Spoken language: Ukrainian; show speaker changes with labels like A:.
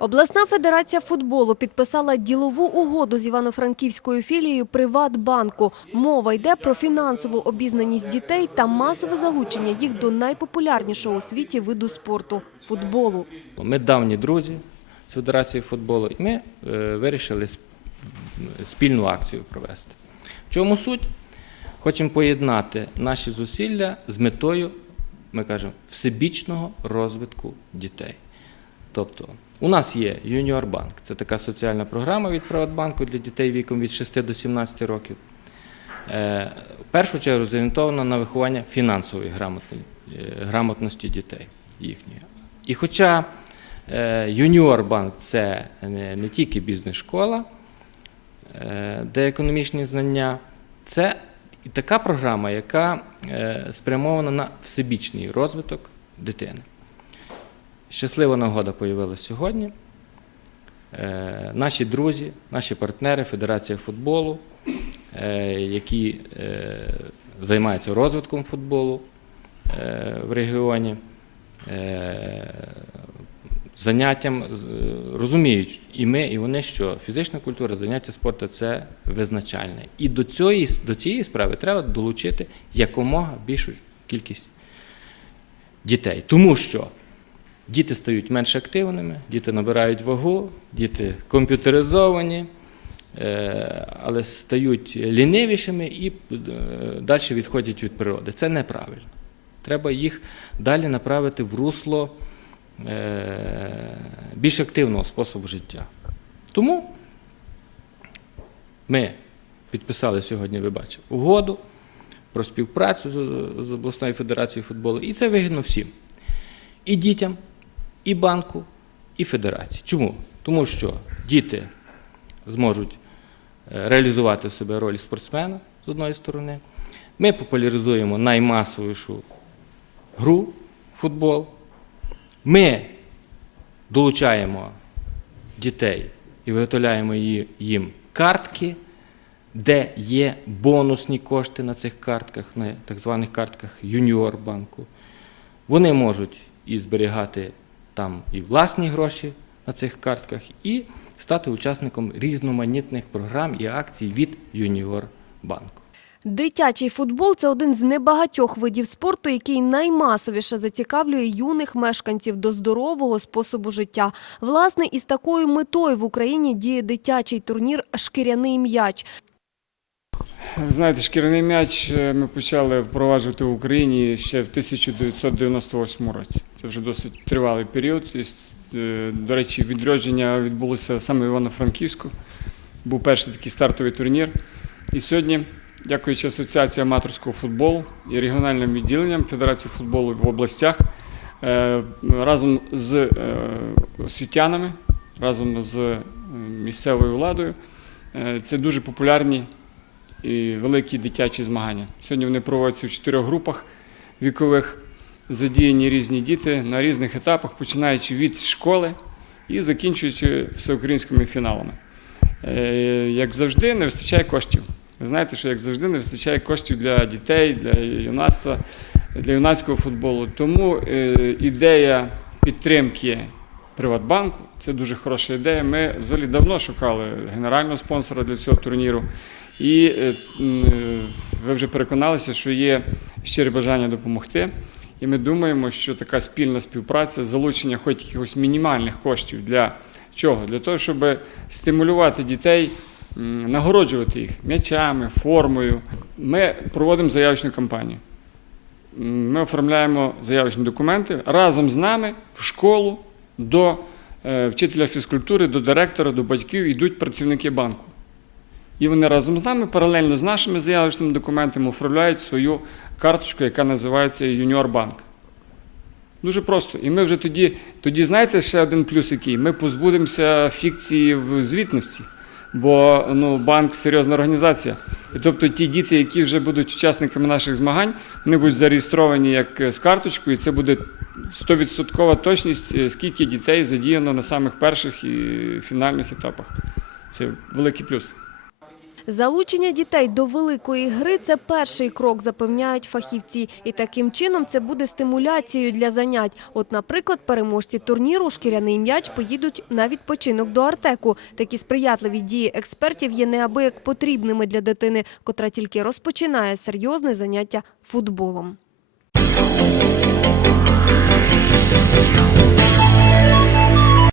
A: Обласна федерація футболу підписала ділову угоду з івано-франківською філією Приватбанку. Мова йде про фінансову обізнаність дітей та масове залучення їх до найпопулярнішого у світі виду спорту футболу.
B: Ми давні друзі з Федерації футболу, і ми е, вирішили спільну акцію провести. В чому суть? Хочемо поєднати наші зусилля з метою, ми кажемо, всебічного розвитку дітей. Тобто, у нас є Юніор Банк, це така соціальна програма від Приватбанку для дітей віком від 6 до 17 років. Е, В першу чергу зорієнтована на виховання фінансової е, грамотності дітей їхньої. І хоча е, Юніор Банк це не, тільки бізнес-школа, де економічні знання, це і така програма, яка спрямована на всебічний розвиток дитини. Щаслива нагода появилася сьогодні. Е, Наші друзі, наші партнери, Федерація футболу, е, які е, займаються розвитком футболу в регіоні, заняттям розуміють і ми, і вони, що фізична культура, заняття спорту це визначальне. І до цієї, до цієї справи треба долучити якомога більшу кількість дітей. Тому що діти стають менш активними, діти набирають вагу, діти комп'ютеризовані, е, але стають лінивішими і далі відходять від природи. Це неправильно. Треба їх далі направити в русло е, більш активного способу життя. Тому ми підписали сьогодні, ви бачите, угоду про співпрацю з обласною федерацією футболу, і це вигідно всім. І дітям, і банку, і федерації. Чому? Тому що діти зможуть е, реалізувати себе роль спортсмена з одної сторони. Ми популяризуємо наймасовішу гру футбол. Ми долучаємо дітей і виготовляємо їм картки, де є бонусні кошти на цих картках, на так званих картках юніор банку. Вони можуть і зберігати там і власні гроші на цих картках, і стати учасником різноманітних програм і акцій від юніор банку.
A: Дитячий футбол це один з небагатьох видів спорту, який наймасовіше зацікавлює юних мешканців до здорового способу життя. Власне, із такою метою в Україні діє дитячий турнір Шкіряний м'яч.
C: Ви знаєте, шкіряний м'яч ми почали впроваджувати в Україні ще в 1998 році. Це вже досить тривалий період. І, е, До речі, відродження відбулося саме в Івано-Франківську. Був перший такий стартовий турнір. І сьогодні, дякуючи Асоціації аматорського футболу і регіональним відділенням Федерації футболу в областях, е, разом з е, освітянами, разом з місцевою владою, це дуже популярні і великі дитячі змагання. Сьогодні вони проводяться у чотирьох групах вікових, задіяні різні діти на різних етапах, починаючи від школи і закінчуючи всеукраїнськими фіналами. Е, Як завжди, не вистачає коштів. Ви знаєте, що як завжди не вистачає коштів для дітей, для юнацтва, для юнацького футболу. Тому е, ідея підтримки Приватбанку це дуже хороша ідея. Ми взагалі давно шукали генерального спонсора для цього турніру. І е, ви вже переконалися, що є щире бажання допомогти. І ми думаємо, що така спільна співпраця, залучення хоч якихось мінімальних коштів для чого? Для того, щоб стимулювати дітей, нагороджувати їх м'ячами, формою. Ми проводимо заявочну кампанію. Ми оформляємо заявочні документи разом з нами в школу до е, вчителя фізкультури, до директора, до батьків йдуть працівники банку. І вони разом з нами, паралельно з нашими заявочними документами, оформляють свою карточку, яка називається Юніор Банк. Дуже просто. І ми вже тоді, тоді знаєте, ще один плюс який? Ми позбудемося фікції в звітності, бо ну, банк серйозна організація. І тобто ті діти, які вже будуть учасниками наших змагань, вони будуть зареєстровані як е, з карточкою, і це буде 100% точність, е, скільки дітей задіяно на самих перших і фінальних етапах. Це великий плюс.
A: Залучення дітей до великої гри – це перший крок, запевняють фахівці. І таким чином це буде стимуляцією для занять. От, наприклад, переможці турніру «Шкіряний м'яч» поїдуть на відпочинок до Артеку. Такі сприятливі дії експертів є неабияк потрібними для дитини, котра тільки розпочинає серйозне заняття футболом.